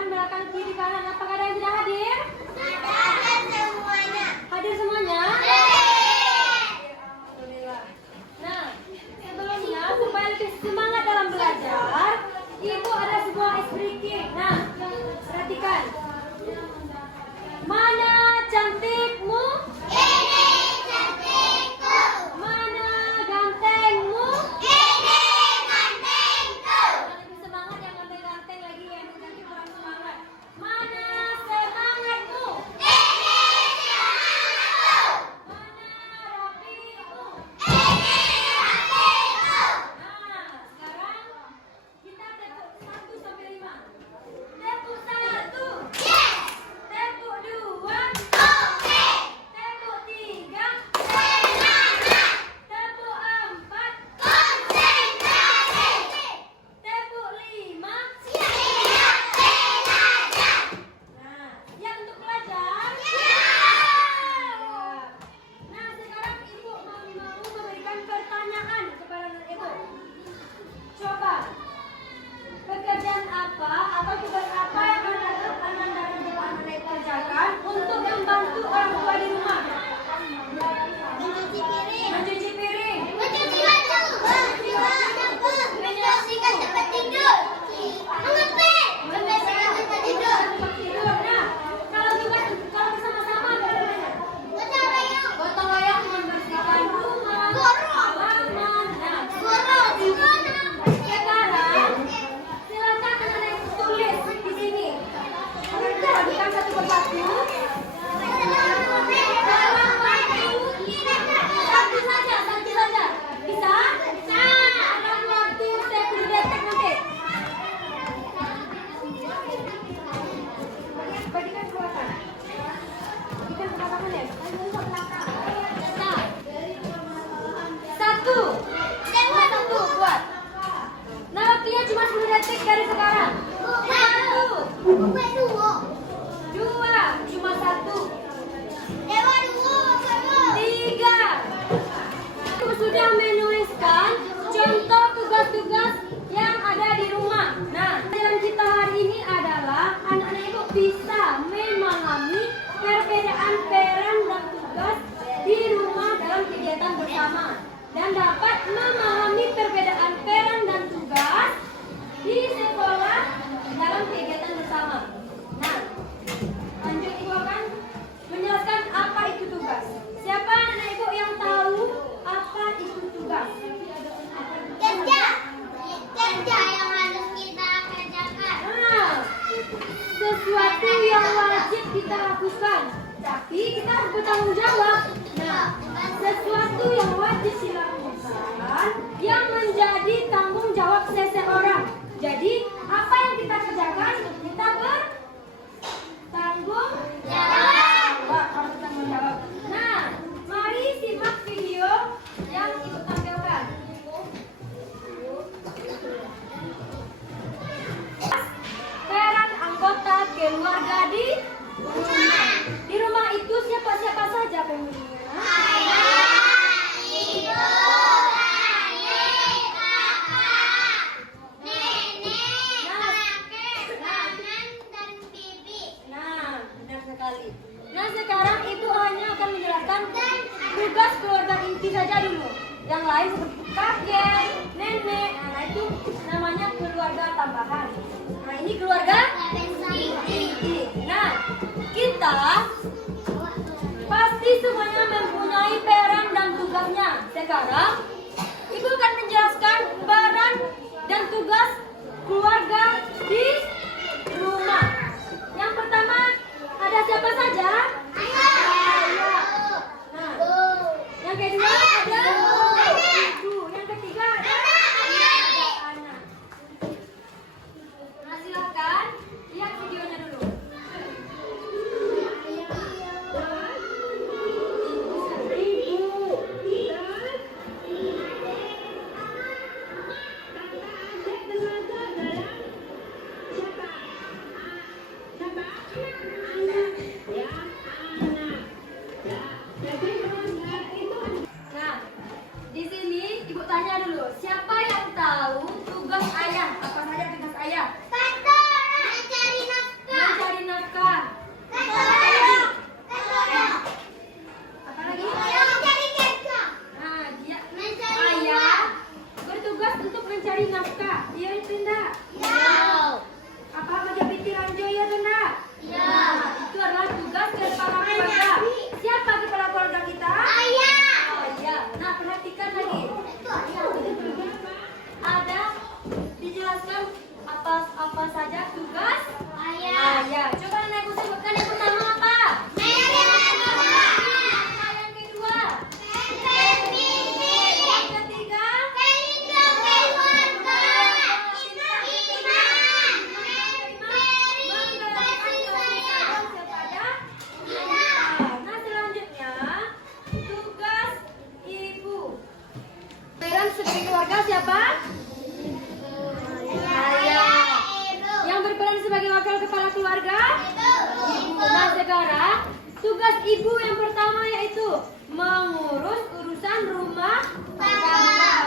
depan, belakang, kiri, kanan. Apakah ada yang tidak hadir? Hadir semuanya. Hadir semuanya? Alhamdulillah. Nah, sebelumnya supaya lebih semangat dalam belajar, Ibu ada sebuah SPK. Nah, perhatikan. Mana cantikmu? Ini cantikku. Mana gantengmu? Ini gantengku. Lebih semangat yang ganteng-ganteng lagi ya, nanti kurang semangat. Mana semangatmu? Ini semangatku. Mana rapimu? Ini rapiku. Nah, sekarang kita tepuk 1 sampai 5. Tepuk 1. Yes. Tepuk 2. Oke. Tepuk 3. Semangat. Tepuk 4. Konsentrasi. Tepuk 5. Siap belajar. Nah, siap untuk belajar? Siap. Nah, sekarang Ibu mau memberikan pertanyaan kepada anak Ibu. Coba, pekerjaan apa atau tugas apa yang anak dan anak Ibu kerjakan untuk membantu orang tua di rumah? Mencuci piring. Mencuci piring. Mencuci baju. Membersihkan tempat tidur. Mengepel. Membersihkan tempat tidur. Tempat tidur. Nah, kalau bersama-sama apa namanya? Gotong royong. Gotong royong membersihkan rumah, Gorong. halaman. Nah, Gorong. sekarang silakan anak-anak tulis di sini. Akan kita bagikan satu persatu. Dalam waktu satu saja. Bisa? Dalam waktu saya perlu detek nanti. Bagikan ke belakang. Bagikan ke belakang ya. Nah, 1. Satu buat. Nah, waktunya cuma 10 detik dari sekarang. 1, 2, cuma 1, 3. Ibu sudah menuliskan contoh tugas-tugas yang ada di rumah. Nah, pelajaran kita hari ini adalah anak-anak Ibu bisa memahami perbedaan peran dan tugas di rumah dalam kegiatan bersama dan dapat memahami perbedaan peran dan tugas di sekolah dalam kegiatan bersama. Nah, lanjut Ibu akan menjelaskan apa itu tugas. Siapa anak Ibu yang tahu apa itu tugas? Kerja yang harus kita kerjakan. Nah, sesuatu yang wajib kita lakukan, tapi kita harus bertanggung jawab. Nah, sesuatu yang wajib dilakukan yang menjadi tanggung jawab seseorang. Jadi, apa yang kita kerjakan, kita bertanggung Jawab. harus bertanggung jawab. Nah, mari simak video yang Ibu tampilkan. Peran anggota keluarga di rumah. Di rumah itu siapa-siapa saja penghuninya? Ayah, ibu, adik, kakak, nenek, kakek, paman, dan bibi. Nah, benar sekali. Nah, sekarang itu hanya akan menjelaskan tugas keluarga inti saja dulu. Yang lain seperti kakek, nenek, nah itu namanya keluarga tambahan. Nah, ini keluarga inti. Nah, kita pasti semuanya mempunyai peran dan tugasnya. Sekarang, Ibu akan menjelaskan peran dan tugas keluarga di rumah. Yang pertama, ada siapa saja? Ayah. Nah, yang kedua ada ibu. Yang ketiga ada anak. Nah, silakan lihat videonya dulu. Ibu. tugas ibu yang pertama yaitu mengurus urusan rumah tangga.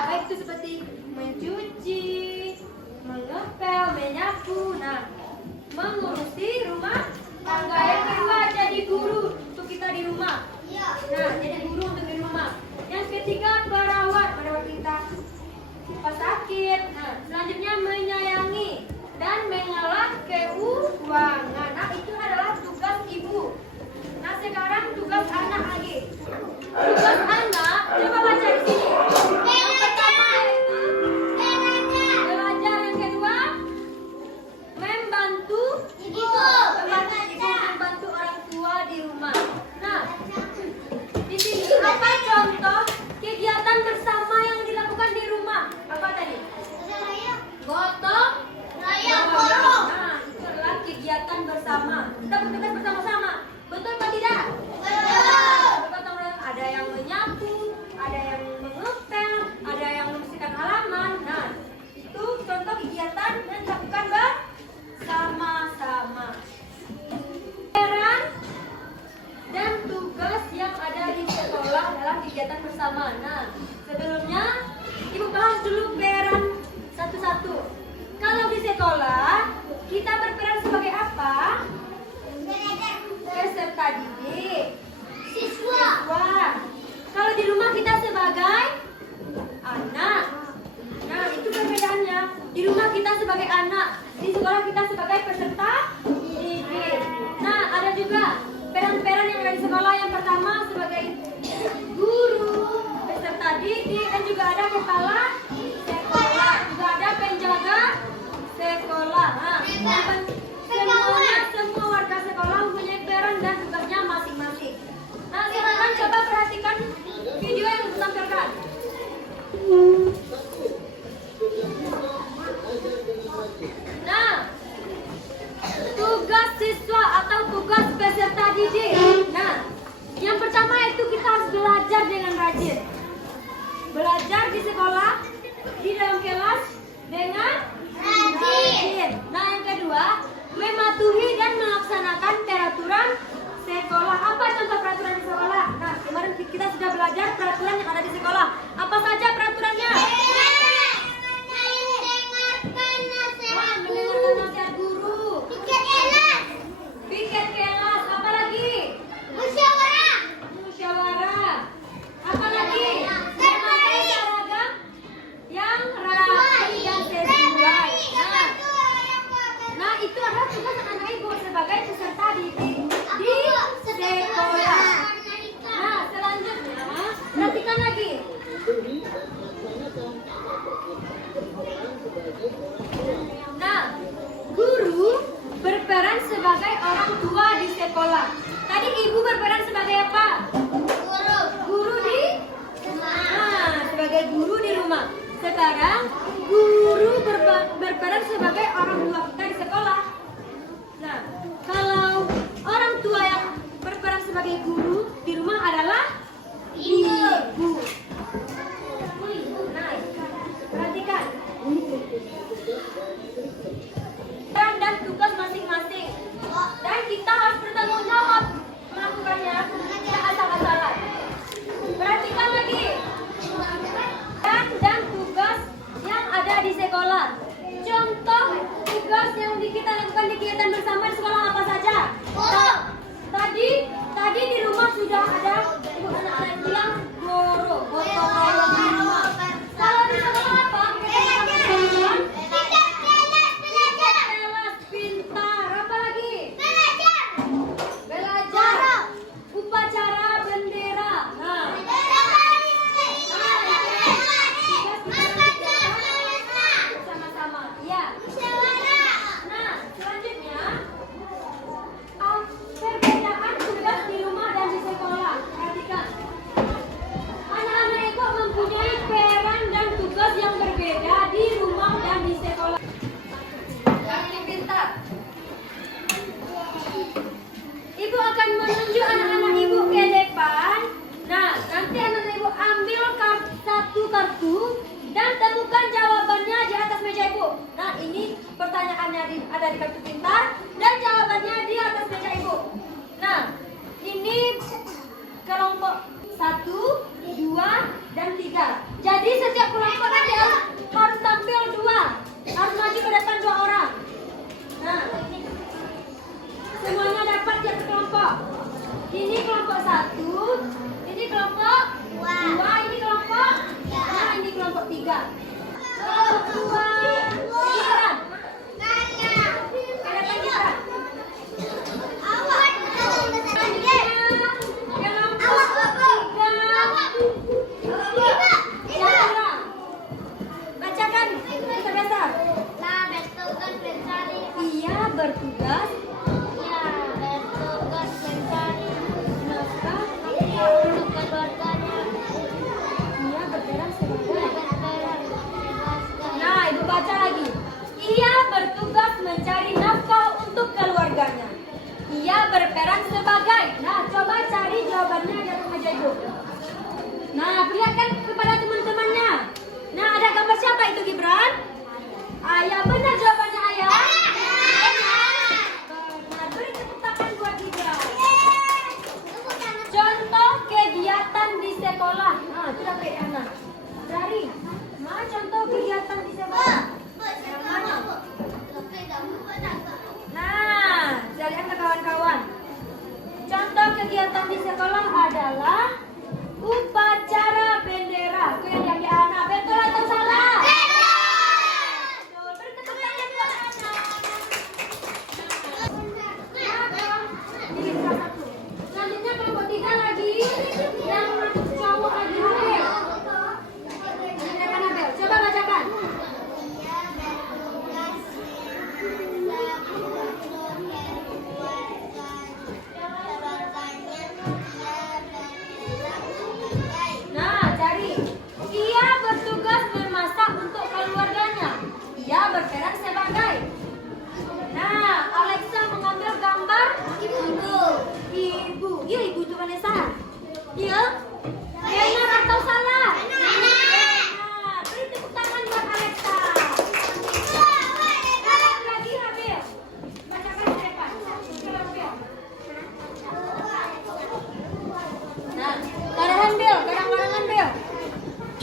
Baik itu seperti mencuci, mengepel, menyapu. Nah, mengurusi rumah tangga. Yang kedua jadi guru untuk kita di rumah. Nah, jadi guru untuk di rumah. Yang ketiga merawat kita pas sakit. Nah, selanjutnya menyayangi dan mengelola keuangan. Nah, itu adalah tugas ibu. Nah, sekarang tugas anak lagi. Tugas anak, coba baca di sini. Yang pertama yaitu belajar. Yang kedua membantu ibu, membantu orang tua di rumah. Nah, di sini apa contoh kegiatan bersama yang dilakukan di rumah? Apa tadi? Gotong royong. Nah, itu adalah kegiatan bersama. Kita bertugas bersama-sama. Betul atau tidak? Betul. Gotong royong, ada yang menyapu, ada yang mengepel, ada yang membersihkan halaman. Nah, itu contoh kegiatan yang dilakukan bersama-sama. Peran dan tugas yang ada di sekolah dalam kegiatan bersama. Nah, sebelumnya ibu bahas dulu peran satu-satu. Kalau di sekolah kita berperan sebagai apa? Peserta didik, Siswa. Kalau di rumah kita sebagai anak. Nah, itu perbedaannya. Di rumah kita sebagai anak, di sekolah kita sebagai peserta didik. Nah, ada juga peran-peran yang ada di sekolah. Yang pertama sebagai guru, peserta didik, dan juga ada kepala sekolah, juga ada penjaga sekolah. Nah, semua warga sekolah mempunyai peran dan tugasnya masing-masing. Nah, silakan coba perhatikan video yang ditampilkan. Nah, tugas siswa atau tugas peserta didik. Nah, yang pertama itu kita harus belajar dengan rajin. Belajar di sekolah, di dalam kelas dengan rajin. Nah, yang kedua, mematuhi dan melaksanakan peraturan sekolah. Apa contoh peraturan di sekolah? Nah, kemarin kita sudah belajar peraturan yang ada di sekolah. Apa saja peraturannya? Mendengarkan nasihat guru. Piket kelas. Apa lagi? Musyawarah. Apa lagi? Memakai seragam yang rapi dan sesuai. Nah, itu adalah tugas anak ibu sebagai peserta didik di sekolah. Nah, selanjutnya perhatikan lagi. Nah, guru berperan sebagai orang tua di sekolah. Tadi ibu berperan sebagai apa? Guru di sebagai guru di rumah. Sekarang guru berperan sebagai orang tua kita di sekolah. Nah, kalau orang tua yang berperan sebagai guru di rumah adalah ibu. Nah, perhatikan peran dan tugas masing-masing. Dan kita harus bertanggung jawab melakukannya, tidak asal-asalan. Perhatikan lagi peran dan tugas yang ada di sekolah. Contoh tugas yang kita lakukan di kegiatan bersama di sekolah apa saja? Tadi di rumah sudah ada ibu anak-anak bilang gotong royong di rumah. Kalau di sekolah apa? Kelas pintar. Apa lagi? Belajar. Upacara bendera. Nah, bersama-sama. Iya. Nah, selanjutnya perbedaan tugas di rumah dan di sekolah. Perhatikan. Anak-anak itu mempunyai peran dan tugas yang berbeda di rumah dan di sekolah. Kaki pintar. Ibu akan menunjuk anak-anak ibu ke depan. Nah, nanti anak-anak ibu ambil satu kartu dan temukan jawabannya di atas meja ibu. Nah, ini pertanyaannya ada di kartu pintar dan jawabannya di atas meja ibu. Nah, Ini kelompok 1, 2, dan 3. Jadi setiap kelompok tadi harus tampil 2. Harus maju ke depan 2 orang. Nah, semuanya dapat satu kelompok. Ini kelompok 1, ini kelompok 2, ini kelompok, nah ini kelompok 3. Kelompok 2, giliran. Ke depan kita. Bacakan dasar. Ia bertugas nafkah. Ia berperan sebagai. Nah, ibu baca lagi. Ia bertugas mencari nafkah untuk keluarganya. Ia berperan sebagai. Nah, coba cari jawabannya di atas meja ibu. Nah, perlihatkan kepada teman-temannya. Nah, ada gambar siapa itu, Gibran? Ayah, benar jawabannya ayah. Benar, beri tepuk tangan buat Gibran. Contoh kegiatan di sekolah. Nah, itu dapat anak. Cari. Nah, contoh kegiatan di sekolah. Yang mana? Nah, lihat ke kawan-kawan. Contoh kegiatan di sekolah adalah upacara bendera. Itu yang diambil anak. Betul atau salah? Betul. Beri tepuk tangan buat anak. Ini salah satu. Selanjutnya kelompok 3 lagi. Yang cowok lagi hamil. Ini akan hamil. Coba bacakan. Nah, cari. Ia bertugas memasak untuk keluarganya. Ia berperan sebagai. Nah, Alexa mengambil gambar ibu. Iya, ibu itu Vanessa. Iya? Benar atau salah? Nah, beri tepuk tangan buat Alexa. Lagi hamil. Bacakan di depan. Nah, kadang ambil, kadang ambil.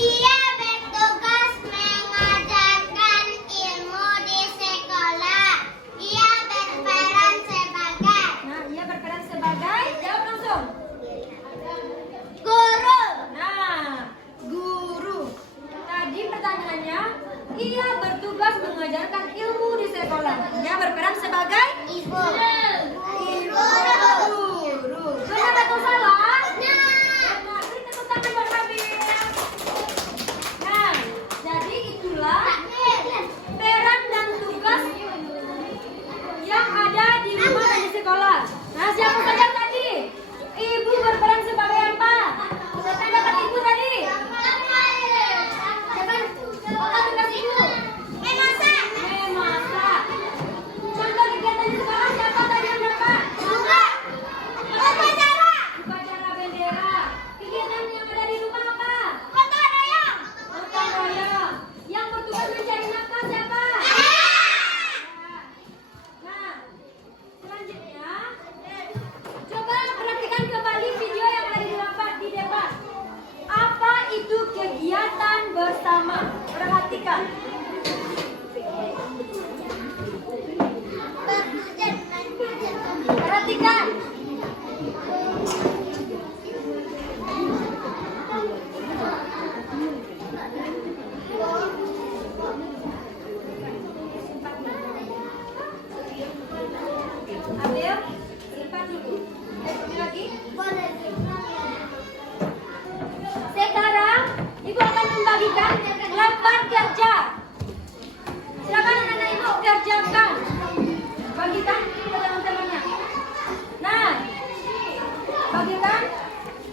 Ia bertugas mengajarkan ilmu di sekolah. Ia berperan sebagai Nah, ia berperan sebagai. Jawab langsung. guru. Nah, guru. Tadi pertanyaannya, ia bertugas mengajarkan ilmu di sekolah. Ia berperan sebagai Ibu. guru. Benar atau salah? Benar. Beri tepuk tangan buat Habib. Nah, jadi itulah peran dan tugas yang ada di rumah dan di sekolah. Nah, siapa saja tadi? Ibu berperan sebagai apa? Siapa yang dapat ibu tadi? Siapa? Apa tugas ibu? Memasak. Contoh kegiatan di sekolah siapa tadi yang dapat? Upacara bendera. Kegiatan yang ada di rumah apa? Gotong royong. Yang bertugas mencari nafkah siapa? Nah, selanjutnya coba perhatikan kembali video yang tadi di depan. Apa itu kegiatan bersama? Perhatikan. Perhatikan. Ambil, simpan dulu. Ini lagi. Sekarang ibu akan membagikan lembar kerja. Silakan anak-anak ibu kerjakan. Bagikan ke teman-temannya. Nah, bagikan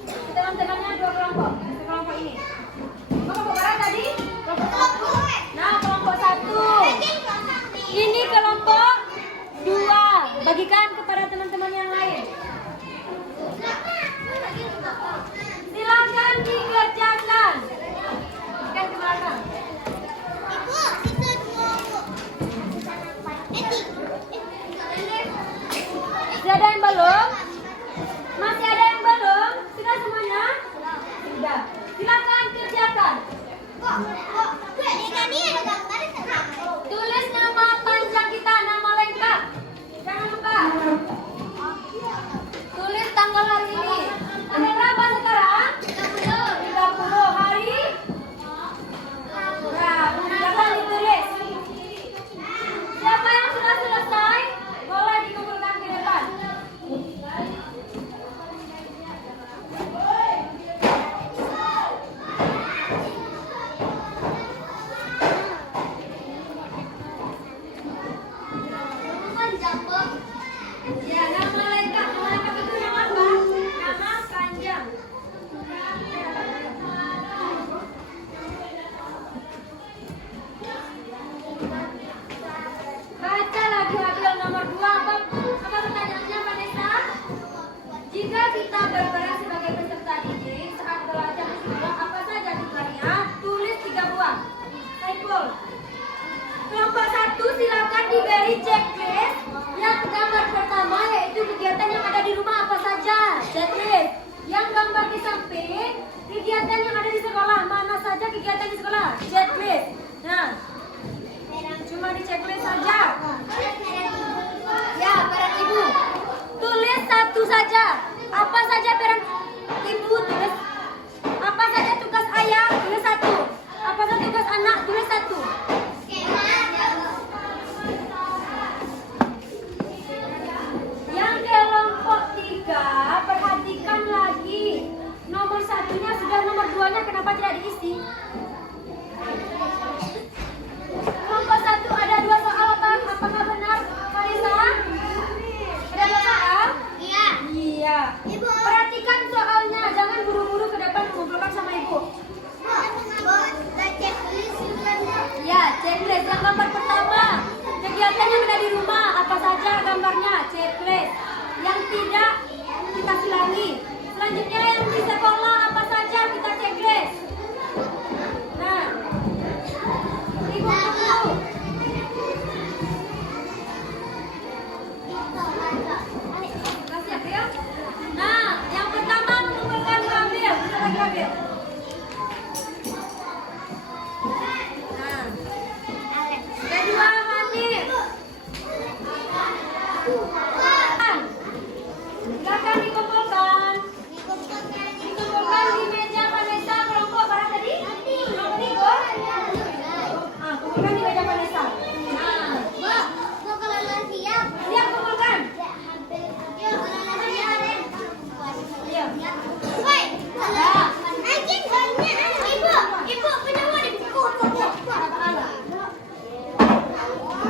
ke teman-temannya 2 kelompok. Kelompok ini. Kelompok berapa tadi? Kelompok 1. Nah, kelompok 1. Ini kelompok 2. Bagikan kepada teman-teman yang lain. Silakan dikerjakan. Bagikan ke belakang. Sudah ada yang belum? Masih ada Tulis nama panjang kita, nama lengkap. Jangan lupa. Tulis tanggal hari ini. Tanggal berapa sekarang? 30 hari. Nah, jangan ditulis. Siapa yang sudah selesai, boleh dikumpulkan ke depan. Ya, nama lengkap. Nama lengkap itu nama apa? Nama panjang. Baca lagi hasil nomor 2. Apa pertanyaannya, Vanessa? Jika kita berperan sebagai peserta didik saat belajar di sekolah, apa saja tugasnya? Tulis 3 buah. Saiful. Kelompok 1 silakan diberi checklist. Yang gambar pertama yaitu kegiatan yang ada di rumah apa saja. Checklist. Yang gambar di samping kegiatan yang ada di sekolah. Mana saja kegiatan di sekolah? Checklist. Nah, cuma di checklist saja. Ya, peran ibu. Tulis satu saja. Apa saja peran ibu? Tulis. Apa saja tugas ayah? Tulis 1. Apa saja tugas anak? Tulis 1. Yang kelompok 3, perhatikan lagi. Nomor 1-nya sudah, nomor 2-nya kenapa tidak diisi? Kelompok 1 ada 2 soal. Apakah benar, Vanessa? Ada 2 soal? Iya. Perhatikan soalnya, jangan buru-buru ke depan mengumpulkan sama ibu. Ya, checklist. Yang gambar pertama, kegiatan yang ada di rumah, apa saja gambarnya? Checklist. Yang tidak, kita silangi. Selanjutnya yang di sekolah, apa saja kita checklist. Nah, ibu tunggu. Kasih Abil. Nah, yang pertama mengumpulkan Abil. Bentar lagi Abil. Nah, kedua Hanif. Silakan dikumpulkan. Dikumpulkan di meja Vanessa. Kelompok berapa tadi? Kelompok 3. Kumpulkan di meja Vanessa. Nah, siap kumpulkan. Iya.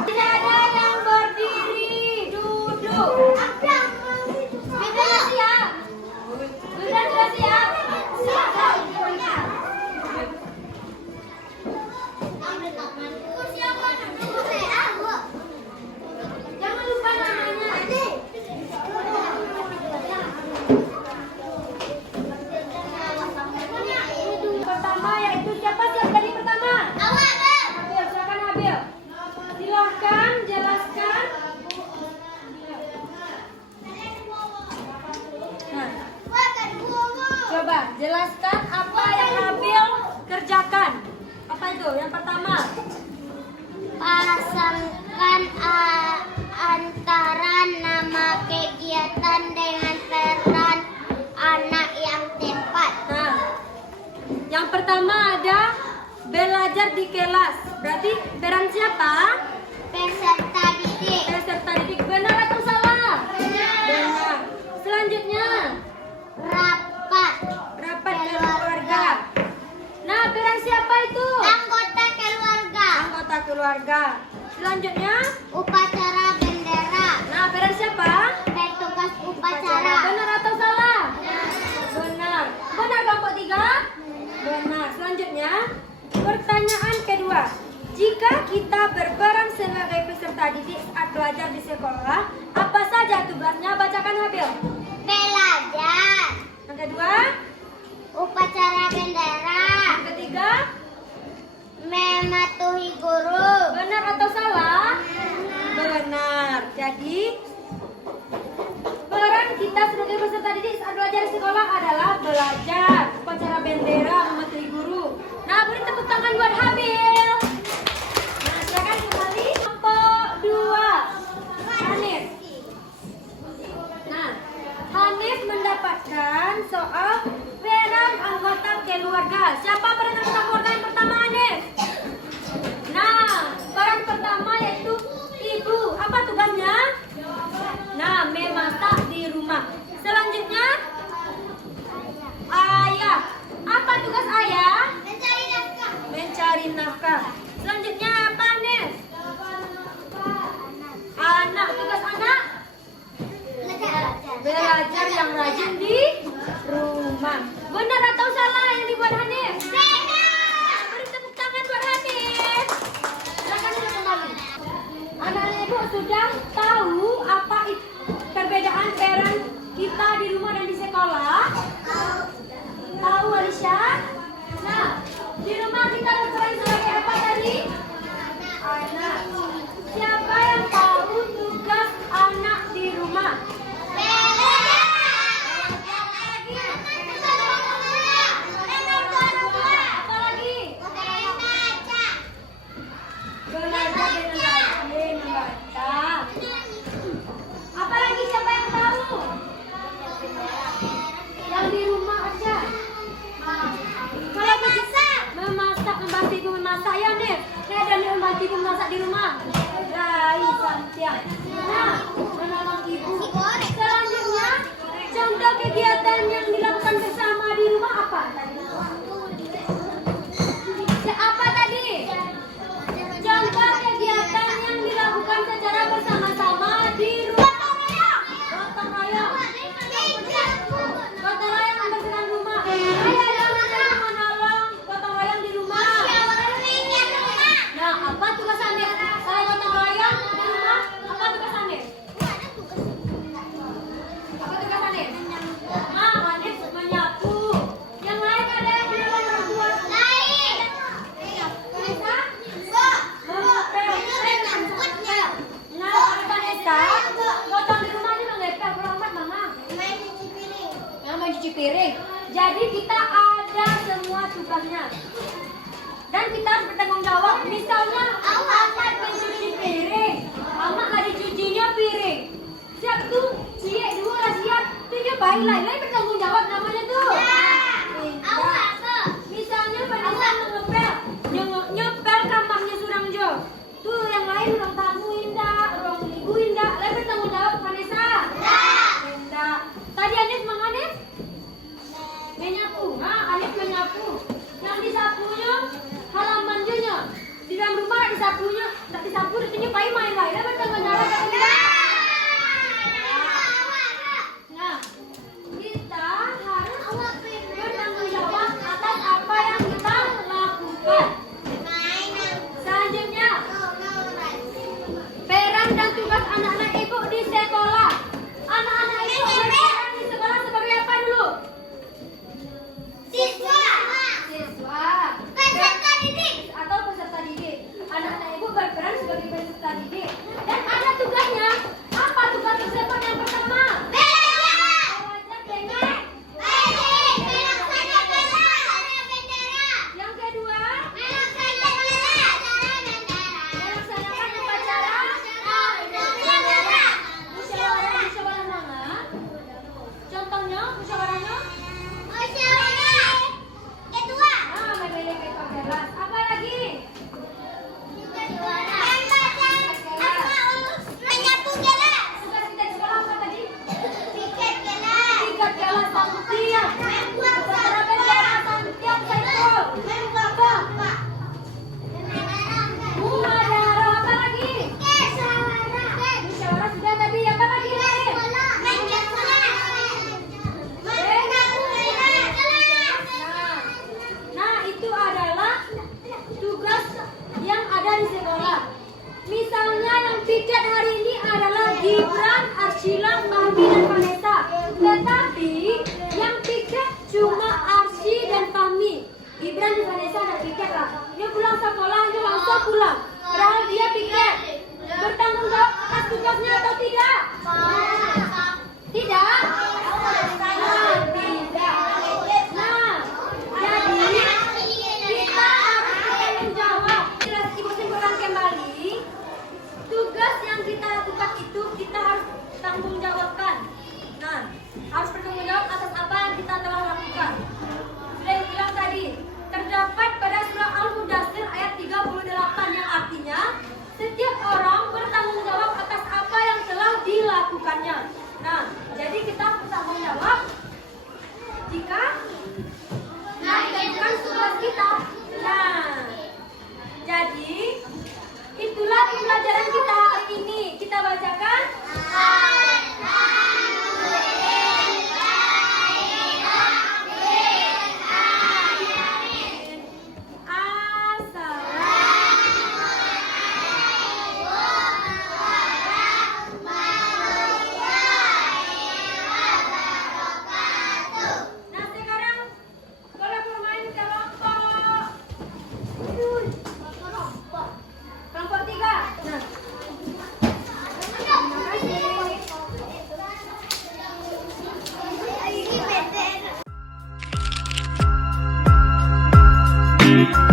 Tidak ada yang berdiri, duduk. Sudah siap? Sudah siap? Siap. Jangan lupa namanya. Pertama yaitu siapa siap dari pertama? Abil, silakan Abil. Silahkan jelaskan. Nah, coba jelaskan apa yang Abil kerjakan. Apa itu? Yang pertama. Pasangkan antara nama kegiatan dengan peran anak yang tepat. Nah, yang pertama ada belajar di kelas. Berarti peran siapa? Peserta didik. Peserta didik. Benar atau salah? Benar. Selanjutnya Rapat keluarga. Nah, peran siapa itu? anggota keluarga. Anggota keluarga. Selanjutnya Upacara bendera. nah, peran siapa? Petugas upacara. Benar atau salah? Benar. Benar kelompok 3? Benar. Selanjutnya, pertanyaan kedua. Jika kita berperan sebagai peserta didik saat belajar di sekolah, apa saja tugasnya? Bacakan Habil. Belajar. Yang kedua, Upacara bendera. yang ketiga, Mematuhi guru. benar atau salah? Benar. Jadi, peran kita sebagai peserta didik saat belajar di sekolah adalah belajar, upacara bendera, mematuhi guru. Nah, beri tepuk tangan buat Habil. Nah, silakan kembali. Kelompok 2. Hanif. Nah, Hanif mendapatkan soal peran anggota keluarga. Siapa peran anggota keluarga yang pertama, Hanif? Nah, peran pertama yaitu ibu. Apa tugasnya? Nah, memasak di rumah. Selanjutnya, ayah. Apa tugas ayah? Mencari nafkah. Selanjutnya apa, Hanif? Anak. Tugas anak? Belajar yang rajin di rumah. Benar atau salah yang dibuat Hanif? Beri tepuk tangan buat Hanif. Silakan duduk kembali. Anak-anak ibu sudah tahu apa perbedaan peran kita di rumah dan di sekolah? Tahu, Alisha? Nah, di rumah kita berperan sebagai apa tadi? Anak. Siapa yang tahu tugas anak di rumah? Belajar dengan rajin membaca. Apalagi siapa yang tahu? Yang di rumah aja. Kalau memasak, membantu ibu memasak ya, Nif. Saya dan membantu ibu memasak di rumah. Rai Santian. Nah, menolong ibu. Selanjutnya, contoh kegiatan yang dilakukan bersama di rumah apa? Apa tadi? Contoh kegiatan yang dilakukan secara bersama-sama di rumah. Gotong royong. Gotong royong membersihkan rumah. Ayo yang menolong gotong royong di rumah. Nah, apa tugas Hanif? Kalau gotong royong di rumah, apa tugas Hanif? Apa tugas Hanif? Nah, Hanif menyapu. Yang lain ada di rumah orang tua. Nah, Vanessa, gotong di rumah ini mengepel perawat mama. Main cuci piring. Jadi kita ada semua tugasnya. Dan kita harus bertanggung jawab. Misalnya, Ahmad mencuci piring, Ahmad lagi cucinya piring. Siap tuh, siap dua lah siap. Tiga baiklah, ini bertanggung jawab namanya tuh. Misalnya Vanessa mengepel, nyepel kamarnya Surangjo. Tuh yang lain ruang tamu Indah, ruang ibu Indah. Lain bertanggung jawab Vanessa. Indah. Tadi Hanif Hanif menyapu. Nah, Hanif menyapu. Yang disapunya halaman nya. Di dalam rumah disapunya, tak disapu ditunjuk main-main lah. Lain bertanggung jawab. Nah, kita harus bertanggung jawab atas apa yang kita lakukan. Selanjutnya, peran dan tugas anak-anak ibu di sekolah. Anak-anak ibu berperan di sekolah sebagai apa dulu? Siswa. Peserta didik atau peserta didik. Anak-anak ibu berperan sebagai peserta didik. Thank you.